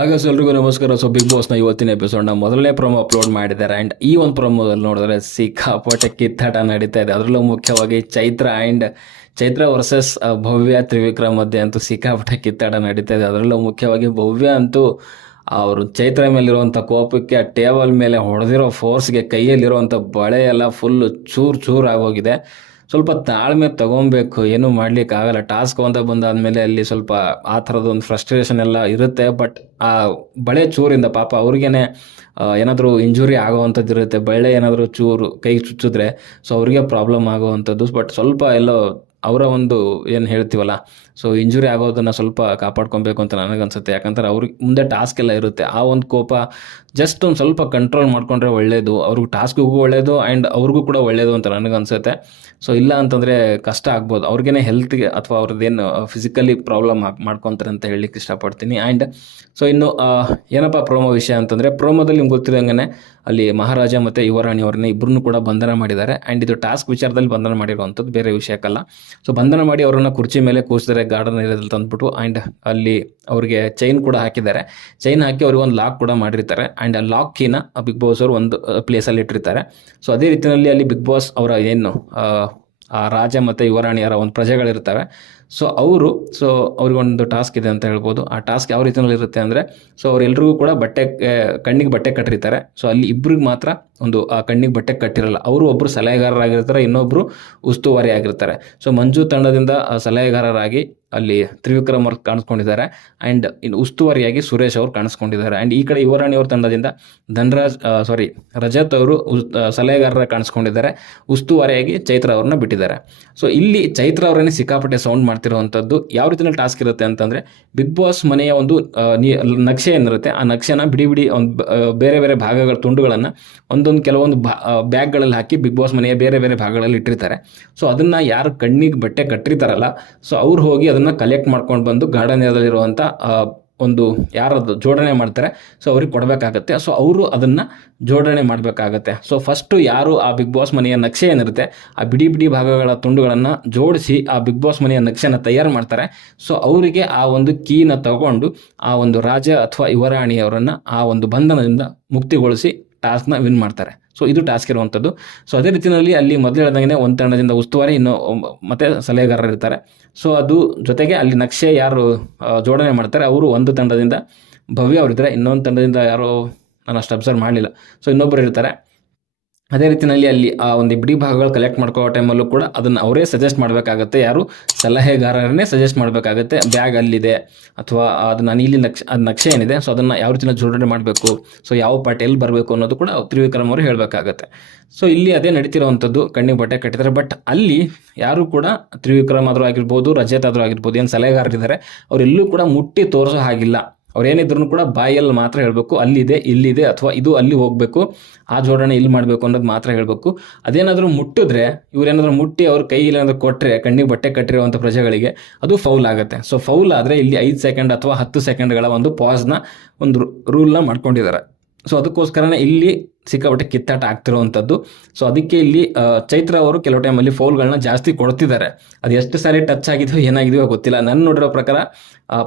ಎಲ್ರಿಗೂ ನಮಸ್ಕಾರ. So big ಬಾಸ್ನ ಇವತ್ತಿನ ಎಪಿಸೋಡ್ನ ಮೊದಲನೇ ಪ್ರೋಮೋ ಅಪ್ಲೋಡ್ ಮಾಡಿದ್ದಾರೆ. ಆ್ಯಂಡ್ ಈ ಒಂದು ಪ್ರೋಮೋದಲ್ಲಿ ನೋಡಿದ್ರೆ ಸಿಕ್ಕಾಪಟ್ಟೆ ಕಿತ್ತಾಟ ನಡೀತಾ ಇದೆ. ಅದರಲ್ಲೂ ಮುಖ್ಯವಾಗಿ ಚೈತ್ರ ವರ್ಸಸ್ ಭವ್ಯ ತ್ರಿವಿಕ್ರಮ್ ಮಧ್ಯೆ ಅಂತೂ ಸಿಕ್ಕಾಪಟ್ಟೆ ಕಿತ್ತಾಟ ನಡೀತಾ ಇದೆ. ಅದರಲ್ಲೂ ಮುಖ್ಯವಾಗಿ ಭವ್ಯ ಅಂತೂ ಅವರು ಚೈತ್ರ ಮೇಲಿರುವಂಥ ಕೋಪಕ್ಕೆ ಆ ಟೇಬಲ್ ಮೇಲೆ ಹೊಡೆದಿರೋ ಫೋರ್ಸ್ಗೆ ಕೈಯಲ್ಲಿರುವಂಥ ಬಳೆ ಎಲ್ಲ ಫುಲ್ಲು ಚೂರು ಆಗೋಗಿದೆ. ಸ್ವಲ್ಪ ತಾಳ್ಮೆ ತೊಗೊಬೇಕು, ಏನೂ ಆಗಲ್ಲ. ಟಾಸ್ಕ್ ಅಂತ ಬಂದಾದಮೇಲೆ ಅಲ್ಲಿ ಸ್ವಲ್ಪ ಆ ಥರದೊಂದು ಫ್ರಸ್ಟ್ರೇಷನ್ ಎಲ್ಲ ಇರುತ್ತೆ. ಬಟ್ ಆ ಬಳೆ ಚೂರಿಂದ ಪಾಪ ಅವ್ರಿಗೇನೆ ಏನಾದರೂ ಇಂಜುರಿ ಆಗೋವಂಥದ್ದು ಇರುತ್ತೆ. ಬಳೆ ಏನಾದರೂ ಚೂರು ಕೈ ಚುಚ್ಚಿದ್ರೆ ಸೊ ಅವ್ರಿಗೆ ಪ್ರಾಬ್ಲಮ್ ಆಗೋವಂಥದ್ದು. ಬಟ್ ಸ್ವಲ್ಪ ಎಲ್ಲೋ ಅವರ ಒಂದು ಏನು ಹೇಳ್ತೀವಲ್ಲ, ಸೊ ಇಂಜುರಿ ಆಗೋದನ್ನು ಸ್ವಲ್ಪ ಕಾಪಾಡ್ಕೊಬೇಕು ಅಂತ ನನಗನ್ಸುತ್ತೆ. ಯಾಕಂದ್ರೆ ಅವ್ರಿಗೆ ಮುಂದೆ ಟಾಸ್ಕ್ ಎಲ್ಲ ಇರುತ್ತೆ. ಆ ಒಂದು ಕೋಪ ಜಸ್ಟ್ ಒಂದು ಸ್ವಲ್ಪ ಕಂಟ್ರೋಲ್ ಮಾಡಿಕೊಂಡ್ರೆ ಒಳ್ಳೆಯದು, ಅವ್ರಿಗೂ ಟಾಸ್ಕಿಗೂ ಒಳ್ಳೆಯದು ಆ್ಯಂಡ್ ಅವ್ರಿಗೂ ಕೂಡ ಒಳ್ಳೆಯದು ಅಂತ ನನಗನ್ಸುತ್ತೆ. ಸೊ ಇಲ್ಲ ಅಂತಂದರೆ ಕಷ್ಟ ಆಗ್ಬೋದು ಅವ್ರಿಗೇನೆ ಹೆಲ್ತ್ಗೆ ಅಥವಾ ಅವ್ರದ್ದೇನು ಫಿಸಿಕಲಿ ಪ್ರಾಬ್ಲಮ್ ಮಾಡ್ಕೊತಾರೆ ಅಂತ ಹೇಳಲಿಕ್ಕೆ ಇಷ್ಟಪಡ್ತೀನಿ. ಆ್ಯಂಡ್ ಸೊ ಇನ್ನು ಏನಪ್ಪ ಪ್ರೋಮೋ ವಿಷಯ ಅಂತಂದರೆ, ಪ್ರೋಮೋದಲ್ಲಿ ನಿಮ್ಗೆ ಗೊತ್ತಿರೋಂಗೆ ಅಲ್ಲಿ ಮಹಾರಾಜ ಮತ್ತು ಯುವರಾಣಿ ಅವ್ರನ್ನ ಇಬ್ಬರನ್ನೂ ಕೂಡ ಬಂಧನ ಮಾಡಿದ್ದಾರೆ. ಆ್ಯಂಡ್ ಇದು ಟಾಸ್ಕ್ ವಿಚಾರದಲ್ಲಿ ಬಂಧನ ಮಾಡಿರುವಂಥದ್ದು, ಬೇರೆ ವಿಷಯಕ್ಕಲ್ಲ. ಸೊ ಬಂಧನ ಮಾಡಿ ಅವರನ್ನು ಕುರ್ಚಿ ಮೇಲೆ ಕೂರಿಸಿದ್ದಾರೆ ಗಾರ್ಡನ್ ಏರಿಯಾದಲ್ಲಿ ತಂದ್ಬಿಟ್ಟು. ಆ್ಯಂಡ್ ಅಲ್ಲಿ ಅವ್ರಿಗೆ ಚೈನ್ ಕೂಡ ಹಾಕಿದ್ದಾರೆ. ಚೈನ್ ಹಾಕಿ ಅವ್ರಿಗೆ ಒಂದು ಲಾಕ್ ಕೂಡ ಮಾಡಿರ್ತಾರೆ. ಆ್ಯಂಡ್ ಆ ಲಾಕ್ ಕೀನ ಬಿಗ್ ಬಾಸ್ ಅವರು ಒಂದು ಪ್ಲೇಸಲ್ಲಿ ಇಟ್ಟಿರ್ತಾರೆ. ಸೊ ಅದೇ ರೀತಿಯಲ್ಲಿ ಅಲ್ಲಿ ಬಿಗ್ ಬಾಸ್ ಅವರ ಏನು ಆ ರಾಜ ಮತ್ತು ಯುವರಾಣಿಯರ ಒಂದು ಪ್ರಜೆಗಳಿರ್ತವೆ. ಸೊ ಅವ್ರಿಗೊಂದು ಟಾಸ್ಕ್ ಇದೆ ಅಂತ ಹೇಳ್ಬೋದು. ಆ ಟಾಸ್ಕ್ ಯಾವ ರೀತಿಯಲ್ಲಿ ಇರುತ್ತೆ ಅಂದರೆ, ಸೊ ಅವರೆಲ್ಲರಿಗೂ ಕೂಡ ಕಣ್ಣಿಗೆ ಬಟ್ಟೆ ಕಟ್ಟಿರ್ತಾರೆ. ಸೊ ಅಲ್ಲಿ ಇಬ್ಬರಿಗೆ ಮಾತ್ರ ಒಂದು ಆ ಕಣ್ಣಿಗೆ ಬಟ್ಟೆ ಕಟ್ಟಿರಲ್ಲ. ಅವರು ಒಬ್ಬರು ಸಲಹೆಗಾರರಾಗಿರ್ತಾರೆ, ಇನ್ನೊಬ್ಬರು ಉಸ್ತುವಾರಿ ಆಗಿರ್ತಾರೆ. ಸೊ ಮಂಜು ತಂಡದಿಂದ ಸಲಹೆಗಾರರಾಗಿ ಅಲ್ಲಿ ತ್ರಿವಿಕ್ರಮ್ ಅವ್ರು ಕಾಣಿಸ್ಕೊಂಡಿದ್ದಾರೆ. ಆ್ಯಂಡ್ ಇನ್ನು ಉಸ್ತುವಾರಿಯಾಗಿ ಸುರೇಶ್ ಅವರು ಕಾಣಿಸ್ಕೊಂಡಿದ್ದಾರೆ. ಆ್ಯಂಡ್ ಈ ಕಡೆ ಯುವರಾಣಿ ಅವ್ರ ತಂಡದಿಂದ ರಜತ್ ಅವರು ಸಲಹೆಗಾರರ ಕಾಣಿಸ್ಕೊಂಡಿದ್ದಾರೆ. ಉಸ್ತುವಾರಿಯಾಗಿ ಚೈತ್ರ ಅವ್ರನ್ನ ಬಿಟ್ಟಿದ್ದಾರೆ. ಸೊ ಇಲ್ಲಿ ಚೈತ್ರ ಅವರನ್ನೇ ಸಿಕ್ಕಾಪಟ್ಟೆ ಸೌಂಡ್ ಮಾಡ್ತಿರುವಂಥದ್ದು. ಯಾವ ರೀತಿಯಲ್ಲಿ ಟಾಸ್ಕ್ ಇರುತ್ತೆ ಅಂತಂದರೆ, ಬಿಗ್ ಬಾಸ್ ಮನೆಯ ಒಂದು ನಕ್ಷೆ ಏನಿರುತ್ತೆ, ಆ ನಕ್ಷೆನ ಬಿಡಿ ಒಂದು ಬೇರೆ ಬೇರೆ ಭಾಗಗಳ ತುಂಡುಗಳನ್ನು ಕೆಲವೊಂದು ಬ್ಯಾಗ್ಗಳಲ್ಲಿ ಹಾಕಿ ಬಿಗ್ ಬಾಸ್ ಮನೆಯ ಬೇರೆ ಬೇರೆ ಭಾಗಗಳಲ್ಲಿ ಇಟ್ಟಿರ್ತಾರೆ. ಸೊ ಅದನ್ನು ಯಾರು ಕಣ್ಣಿಗೆ ಬಟ್ಟೆ ಕಟ್ಟಿರ್ತಾರಲ್ಲ, ಸೊ ಅವ್ರು ಹೋಗಿ ಅದನ್ನು ಕಲೆಕ್ಟ್ ಮಾಡ್ಕೊಂಡು ಬಂದು ಗಾರ್ಡನ್ ಏರಿಯಾದಲ್ಲಿರುವಂಥ ಒಂದು ಯಾರದ್ದು ಜೋಡಣೆ ಮಾಡ್ತಾರೆ, ಸೊ ಅವ್ರಿಗೆ ಕೊಡಬೇಕಾಗತ್ತೆ. ಸೊ ಅವರು ಅದನ್ನು ಜೋಡಣೆ ಮಾಡಬೇಕಾಗತ್ತೆ. ಸೊ ಫಸ್ಟು ಯಾರು ಆ ಬಿಗ್ ಬಾಸ್ ಮನೆಯ ನಕ್ಷೆ ಏನಿರುತ್ತೆ, ಆ ಬಿಡಿ ಭಾಗಗಳ ತುಂಡುಗಳನ್ನು ಜೋಡಿಸಿ ಆ ಬಿಗ್ ಬಾಸ್ ಮನೆಯ ನಕ್ಷೆನ ತಯಾರು ಮಾಡ್ತಾರೆ. ಸೊ ಅವರಿಗೆ ಆ ಒಂದು ಕೀನ ತಗೊಂಡು ಆ ಒಂದು ರಾಜ ಅಥವಾ ಯುವರಾಣಿಯವರನ್ನು ಆ ಒಂದು ಬಂಧನದಿಂದ ಮುಕ್ತಿಗೊಳಿಸಿ ಟಾಸ್ಕ್ನ ವಿನ್ ಮಾಡ್ತಾರೆ. ಸೊ ಇದು ಟಾಸ್ಕ್ ಇರುವಂಥದ್ದು. ಸೊ ಅದೇ ರೀತಿಯಲ್ಲಿ ಅಲ್ಲಿ ಮೊದಲು ಹೇಳ್ದಂಗೆ ಒಂದು ತಂಡದಿಂದ ಉಸ್ತುವಾರಿ, ಮತ್ತೆ ಸಲಹೆಗಾರರು ಇರ್ತಾರೆ. ಸೊ ಅದು ಜೊತೆಗೆ ಅಲ್ಲಿ ನಕ್ಷೆ ಯಾರು ಜೋಡಣೆ ಮಾಡ್ತಾರೆ ಅವರು ಒಂದು ತಂಡದಿಂದ ಭವ್ಯ ಅವರಿದ್ದಾರೆ, ಇನ್ನೊಂದು ತಂಡದಿಂದ ಯಾರೋ ನಾನು ಅಷ್ಟು ಅಬ್ಸರ್ವ್ ಮಾಡಲಿಲ್ಲ, ಸೊ ಇನ್ನೊಬ್ಬರು ಇರ್ತಾರೆ. ಅದೇ ರೀತಿಯಲ್ಲಿ ಅಲ್ಲಿ ಆ ಒಂದು ಬಿಡಿ ಭಾಗಗಳು ಕಲೆಕ್ಟ್ ಮಾಡ್ಕೊಳ್ಳೋ ಟೈಮಲ್ಲೂ ಕೂಡ ಅದನ್ನು ಅವರೇ ಸಜೆಸ್ಟ್ ಮಾಡಬೇಕಾಗತ್ತೆ. ಯಾರು ಸಲಹೆಗಾರರನ್ನೇ ಸಜೆಸ್ಟ್ ಮಾಡಬೇಕಾಗತ್ತೆ. ಬ್ಯಾಗ್ ಅಲ್ಲಿದೆ ಅಥವಾ ಅದು ಇಲ್ಲಿ ನಕ್ಷೆ ಏನಿದೆ, ಸೊ ಅದನ್ನು ಯಾವ ರೀತಿಯ ಜೋಡಣೆ ಮಾಡಬೇಕು, ಸೊ ಯಾವ ಪಾರ್ಟ್ ಎಲ್ಲಿ ಬರಬೇಕು ಅನ್ನೋದು ಕೂಡ ತ್ರಿವಿಕ್ರಮ್ ಅವರು ಹೇಳಬೇಕಾಗತ್ತೆ. ಸೊ ಇಲ್ಲಿ ಅದೇ ನಡೀತಿರೋವಂಥದ್ದು, ಕಣ್ಣಿಗೆ ಬಟ್ಟೆ ಕಟ್ಟಿದ್ದಾರೆ. ಬಟ್ ಅಲ್ಲಿ ಯಾರು ಕೂಡ ತ್ರಿವಿಕ್ರಮ್ ಆದರೂ ಆಗಿರ್ಬೋದು, ರಜತ್ ಆದರೂ ಆಗಿರ್ಬೋದು, ಏನು ಸಲಹೆಗಾರರಿದ್ದಾರೆ ಅವರೆಲ್ಲೂ ಕೂಡ ಮುಟ್ಟಿ ತೋರಿಸೋ ಹಾಗಿಲ್ಲ. ಅವ್ರೇನಿದ್ರು ಕೂಡ ಬಾಯಲ್ಲಿ ಮಾತ್ರ ಹೇಳಬೇಕು, ಅಲ್ಲಿದೆ ಇಲ್ಲಿದೆ ಅಥವಾ ಇದು ಅಲ್ಲಿ ಹೋಗಬೇಕು, ಆ ಜೋಡಣೆ ಇಲ್ಲಿ ಮಾಡಬೇಕು ಅನ್ನೋದು ಮಾತ್ರ ಹೇಳಬೇಕು. ಅದೇನಾದರೂ ಮುಟ್ಟಿದ್ರೆ, ಇವರೇನಾದರೂ ಮುಟ್ಟಿ ಅವ್ರ ಕೈಯಲ್ಲಿ ಏನಾದರೂ ಕೊಟ್ಟರೆ ಕಣ್ಣಿಗೆ ಬಟ್ಟೆ ಕಟ್ಟಿರುವಂಥ ಪ್ರಜೆಗಳಿಗೆ ಅದು ಫೌಲ್ ಆಗುತ್ತೆ. ಸೊ ಫೌಲ್ ಆದರೆ ಇಲ್ಲಿ 5 ಸೆಕೆಂಡ್ ಅಥವಾ 10 ಸೆಕೆಂಡ್ಗಳ ಒಂದು ಪಾಸ್ನ ಒಂದು ರೂಲ್ನ ಮಾಡ್ಕೊಂಡಿದ್ದಾರೆ. ಸೊ ಅದಕ್ಕೋಸ್ಕರನೇ ಇಲ್ಲಿ ಸಿಕ್ಕಾಪಟ್ಟೆ ಕಿತ್ತಾಟ ಆಗ್ತಿರುವಂಥದ್ದು. ಸೊ ಅದಕ್ಕೆ ಇಲ್ಲಿ ಚೈತ್ರ ಅವರು ಕೆಲವು ಟೈಮಲ್ಲಿ ಫೌಲ್ಗಳನ್ನ ಜಾಸ್ತಿ ಕೊಡ್ತಿದ್ದಾರೆ. ಅದು ಎಷ್ಟು ಸಾರಿ ಟಚ್ ಆಗಿದೆಯೋ ಏನಾಗಿದೆಯೋ ಗೊತ್ತಿಲ್ಲ. ನಾನು ನೋಡಿರೋ ಪ್ರಕಾರ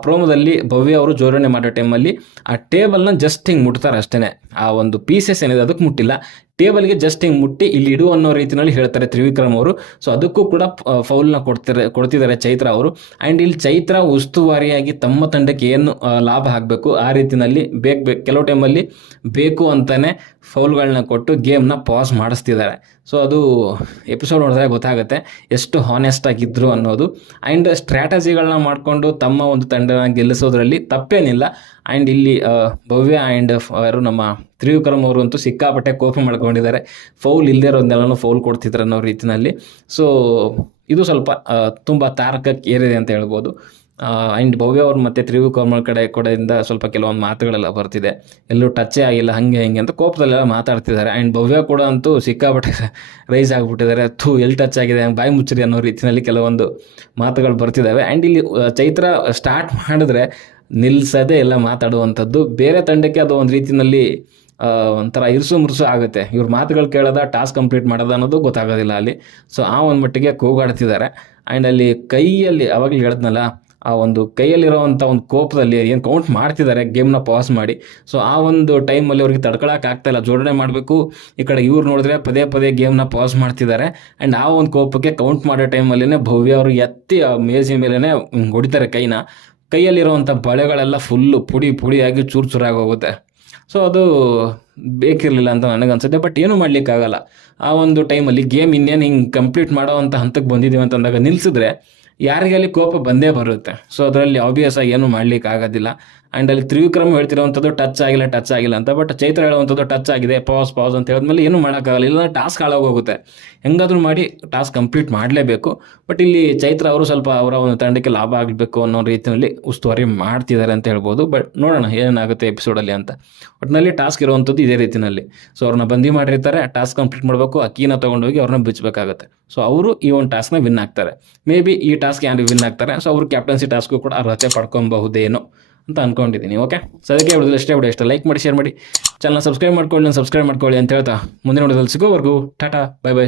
ಪ್ರೋಮೋದಲ್ಲಿ ಭವ್ಯ ಅವರು ಜೋಡಣೆ ಮಾಡೋ ಟೈಮಲ್ಲಿ ಆ ಟೇಬಲ್ನ ಜಸ್ಟ್ ಹಿಂಗೆ ಮುಟ್ತಾರೆ ಅಷ್ಟೇ. ಆ ಒಂದು ಪೀಸಸ್ ಏನಿದೆ ಅದಕ್ಕೆ ಮುಟ್ಟಿಲ್ಲ, ಟೇಬಲ್ಗೆ ಜಸ್ಟ್ ಹಿಂಗೆ ಮುಟ್ಟಿ ಇಲ್ಲಿ ಇಡು ಅನ್ನೋ ರೀತಿಯಲ್ಲಿ ಹೇಳ್ತಾರೆ ತ್ರಿವಿಕ್ರಮ್ ಅವರು. ಸೊ ಅದಕ್ಕೂ ಕೂಡ ಫೌಲ್ನ ಕೊಡ್ತಿದ್ದಾರೆ ಚೈತ್ರ ಅವರು. ಆ್ಯಂಡ್ ಇಲ್ಲಿ ಚೈತ್ರ ಉಸ್ತುವಾರಿಯಾಗಿ ತಮ್ಮ ತಂಡಕ್ಕೆ ಏನು ಲಾಭ ಆಗಬೇಕು ಆ ರೀತಿಯಲ್ಲಿ ಕೆಲವು ಟೈಮಲ್ಲಿ ಬೇಕು ಅಂತಾನೆ ಫೌಲ್ಗಳನ್ನ ಕೊಟ್ಟು ಗೇಮ್ನ ಪಾಸ್ ಮಾಡಿಸ್ತಿದ್ದಾರೆ. ಸೊ ಅದು ಎಪಿಸೋಡ್ ನೋಡಿದ್ರೆ ಗೊತ್ತಾಗುತ್ತೆ ಎಷ್ಟು ಹಾನೆಸ್ಟ್ ಆಗಿದ್ರು ಅನ್ನೋದು. ಆ್ಯಂಡ್ ಸ್ಟ್ರಾಟಜಿಗಳನ್ನ ಮಾಡಿಕೊಂಡು ತಮ್ಮ ಒಂದು ತಂಡನ ಗೆಲ್ಲಿಸೋದ್ರಲ್ಲಿ ತಪ್ಪೇನಿಲ್ಲ. ಆ್ಯಂಡ್ ಇಲ್ಲಿ ಭವ್ಯ ಆ್ಯಂಡ್ ಯಾರು ನಮ್ಮ ತ್ರಿವಿಕ್ರಮ್ ಅವರು ಅಂತೂ ಸಿಕ್ಕಾಪಟ್ಟೆ ಕೋಪ ಮಾಡ್ಕೊಂಡಿದ್ದಾರೆ. ಫೌಲ್ ಇಲ್ಲದೇ ಇರೋದನ್ನೆಲ್ಲನೂ ಫೌಲ್ ಕೊಡ್ತಿದ್ರು ಅನ್ನೋ ರೀತಿಯಲ್ಲಿ. ಸೊ ಇದು ಸ್ವಲ್ಪ ತುಂಬ ತಾರಕಕ್ಕೆ ಏರಿದೆ ಅಂತ ಹೇಳ್ಬೋದು. ಆ್ಯಂಡ್ ಭವ್ಯ ಅವ್ರು ಮತ್ತು ತ್ರಿವಿಕ್ರಮ್ ಕಡೆಯಿಂದ ಸ್ವಲ್ಪ ಕೆಲವೊಂದು ಮಾತುಗಳೆಲ್ಲ ಬರ್ತಿದೆ, ಎಲ್ಲೂ ಟಚ್ಚೇ ಆಗಿಲ್ಲ ಹಂಗೆ ಅಂತ ಕೋಪದಲ್ಲೆಲ್ಲ ಮಾತಾಡ್ತಿದ್ದಾರೆ. ಆ್ಯಂಡ್ ಭವ್ಯ ಕೂಡ ಅಂತೂ ಸಿಕ್ಕಾಪಟ್ಟೆ ರೈಸ್ ಆಗಿಬಿಟ್ಟಿದ್ದಾರೆ. ಎಲ್ಲಿ ಟಚ್ ಆಗಿದೆ ಬಾಯಿ ಮುಚ್ಚರಿ ಅನ್ನೋ ರೀತಿಯಲ್ಲಿ ಕೆಲವೊಂದು ಮಾತುಗಳು ಬರ್ತಿದ್ದಾವೆ. ಆ್ಯಂಡ್ ಇಲ್ಲಿ ಚೈತ್ರ ಸ್ಟಾರ್ಟ್ ಮಾಡಿದ್ರೆ ನಿಲ್ಲಿಸೋದೇ ಎಲ್ಲ ಮಾತಾಡುವಂಥದ್ದು. ಬೇರೆ ತಂಡಕ್ಕೆ ಅದು ಒಂದು ರೀತಿಯಲ್ಲಿ ಒಂಥರ ಮುರುಸು ಆಗುತ್ತೆ. ಇವ್ರ ಮಾತುಗಳು ಕೇಳೋದ ಟಾಸ್ಕ್ ಕಂಪ್ಲೀಟ್ ಮಾಡೋದ ಅನ್ನೋದು ಗೊತ್ತಾಗೋದಿಲ್ಲ ಅಲ್ಲಿ. ಸೊ ಆ ಒಂದು ಮಟ್ಟಿಗೆ ಕೂಗಾಡ್ತಿದ್ದಾರೆ. ಆ್ಯಂಡ್ ಅಲ್ಲಿ ಕೈಯಲ್ಲಿ ಅವಾಗಲೇ ಹೇಳಿದ್ನಲ್ಲ, ಆ ಒಂದು ಕೈಯಲ್ಲಿರೋವಂಥ ಒಂದು ಕೋಪದಲ್ಲಿ ಏನು ಕೌಂಟ್ ಮಾಡ್ತಿದ್ದಾರೆ ಗೇಮ್ನ ಪಾಸ್ ಮಾಡಿ. ಸೊ ಆ ಒಂದು ಟೈಮಲ್ಲಿ ಅವ್ರಿಗೆ ತಡ್ಕೊಳಕ್ಕೆ ಆಗ್ತಾಯಿಲ್ಲ, ಜೋಡಣೆ ಮಾಡಬೇಕು. ಈ ಕಡೆ ಇವ್ರು ನೋಡಿದ್ರೆ ಪದೇ ಪದೇ ಗೇಮ್ನ ಪಾಸ್ ಮಾಡ್ತಿದ್ದಾರೆ. ಆ್ಯಂಡ್ ಆ ಒಂದು ಕೋಪಕ್ಕೆ ಕೌಂಟ್ ಮಾಡೋ ಟೈಮಲ್ಲೇ ಭವ್ಯ ಅವರು ಎತ್ತಿ ಆ ಮೇಜಿನ ಮೇಲೇ ಹೊಡಿತಾರೆ ಕೈಯಲ್ಲಿರುವಂಥ ಬಳೆಗಳೆಲ್ಲ ಫುಲ್ಲು ಪುಡಿಯಾಗಿ ಚೂರು ಚೂರಾಗಿ ಹೋಗುತ್ತೆ. ಸೊ ಅದು ಬೇಕಿರಲಿಲ್ಲ ಅಂತ ನನಗನ್ಸುತ್ತೆ. ಬಟ್ ಏನೂ ಮಾಡಲಿಕ್ಕಾಗಲ್ಲ. ಆ ಒಂದು ಟೈಮಲ್ಲಿ ಗೇಮ್ ಇನ್ನೇನು ಹಿಂಗೆ ಕಂಪ್ಲೀಟ್ ಮಾಡೋ ಅಂಥ ಹಂತಕ್ಕೆ ಬಂದಿದ್ದೀವಿ ಅಂತಂದಾಗ ನಿಲ್ಲಿಸಿದ್ರೆ ಯಾರಿಗೆ ಅಲ್ಲಿ ಕೋಪ ಬಂದೇ ಬರುತ್ತೆ. ಸೊ ಅದರಲ್ಲಿ ಆಬ್ವಿಯಸ್ ಆಗಿ ಏನೂ ಮಾಡ್ಲಿಕ್ಕೆ ಆಗೋದಿಲ್ಲ. ಆ್ಯಂಡ್ ಅಲ್ಲಿ ತ್ರಿವಿಕ್ರಮ್ ಹೇಳ್ತಿರೋವಂಥದ್ದು ಟಚ್ ಆಗಿಲ್ಲ ಅಂತ. ಬಟ್ ಚೈತ್ರ ಹೇಳುವಂಥದ್ದು ಟಚ್ ಆಗಿದೆ, ಪಾಸ್ ಅಂತ ಹೇಳಿದ್ಮೇಲೆ ಏನೂ ಮಾಡೋಕ್ಕಾಗಲ್ಲ, ಇಲ್ಲ ಟಾಸ್ಕ್ ಹಾಳಾಗೋಗುತ್ತೆ. ಹೆಂಗಾದ್ರೂ ಮಾಡಿ ಟಾಸ್ಕ್ ಕಂಪ್ಲೀಟ್ ಮಾಡಲೇಬೇಕು. ಬಟ್ ಇಲ್ಲಿ ಚೈತ್ರ ಅವರು ಸ್ವಲ್ಪ ಅವರ ಒಂದು ತಂಡಕ್ಕೆ ಲಾಭ ಆಗಬೇಕು ಅನ್ನೋ ರೀತಿಯಲ್ಲಿ ಉಸ್ತುವಾರಿ ಮಾಡ್ತಿದ್ದಾರೆ ಅಂತ ಹೇಳ್ಬೋದು. ಬಟ್ ನೋಡೋಣ ಏನಾಗುತ್ತೆ ಎಪಿಸೋಡಲ್ಲಿ ಅಂತ. ಒಟ್ಟಿನಲ್ಲಿ ಟಾಸ್ಕ್ ಇರುವಂಥದ್ದು ಇದೇ ರೀತಿಯಲ್ಲಿ. ಸೊ ಅವ್ರನ್ನ ಬಂದಿ ಮಾಡಿರ್ತಾರೆ, ಟಾಸ್ಕ್ ಕಂಪ್ಲೀಟ್ ಮಾಡಬೇಕು, ಅಕ್ಕಿನ ತೊಗೊಂಡೋಗಿ ಅವ್ರನ್ನ ಬಿಚ್ಚಬೇಕಾಗುತ್ತೆ. ಸೊ ಅವರು ಈ ಒಂದು ಟಾಸ್ಕ್ನ ವಿನ್ ಆಗ್ತಾರೆ. ಮೇ ಬಿ ಈ ಟಾಸ್ಕ್ ಯಾರು ವಿನ್ ಆಗ್ತಾರೆ, ಸೊ ಅವರು ಕ್ಯಾಪ್ಟನ್ಸಿ ಟಾಸ್ಕು ಕೂಡ ಅರ್ಹತೆ ಪಡ್ಕೊಬಹುದೇನೋ ಅಂತ ಅಂದ್ಕೊಂಡಿದ್ದೀನಿ. ಓಕೆ, ಸೊ ಅದಕ್ಕೆ ಹೇಳಿದ್ರೆ ಇಷ್ಟ ಲೈಕ್ ಮಾಡಿ, ಶೇರ್ ಮಾಡಿ, ಚಾನಲ್ನ ಸಬ್ಸ್ಕ್ರೈಬ್ ಮಾಡ್ಕೊಳ್ಳಿ ಅಂತ ಹೇಳ್ತಾ ಮುಂದಿನ ವಿಡಿಯೋದಲ್ಲಿ ಸಿಗೋವರೆಗೂ ಟಾಟಾ, ಬೈ.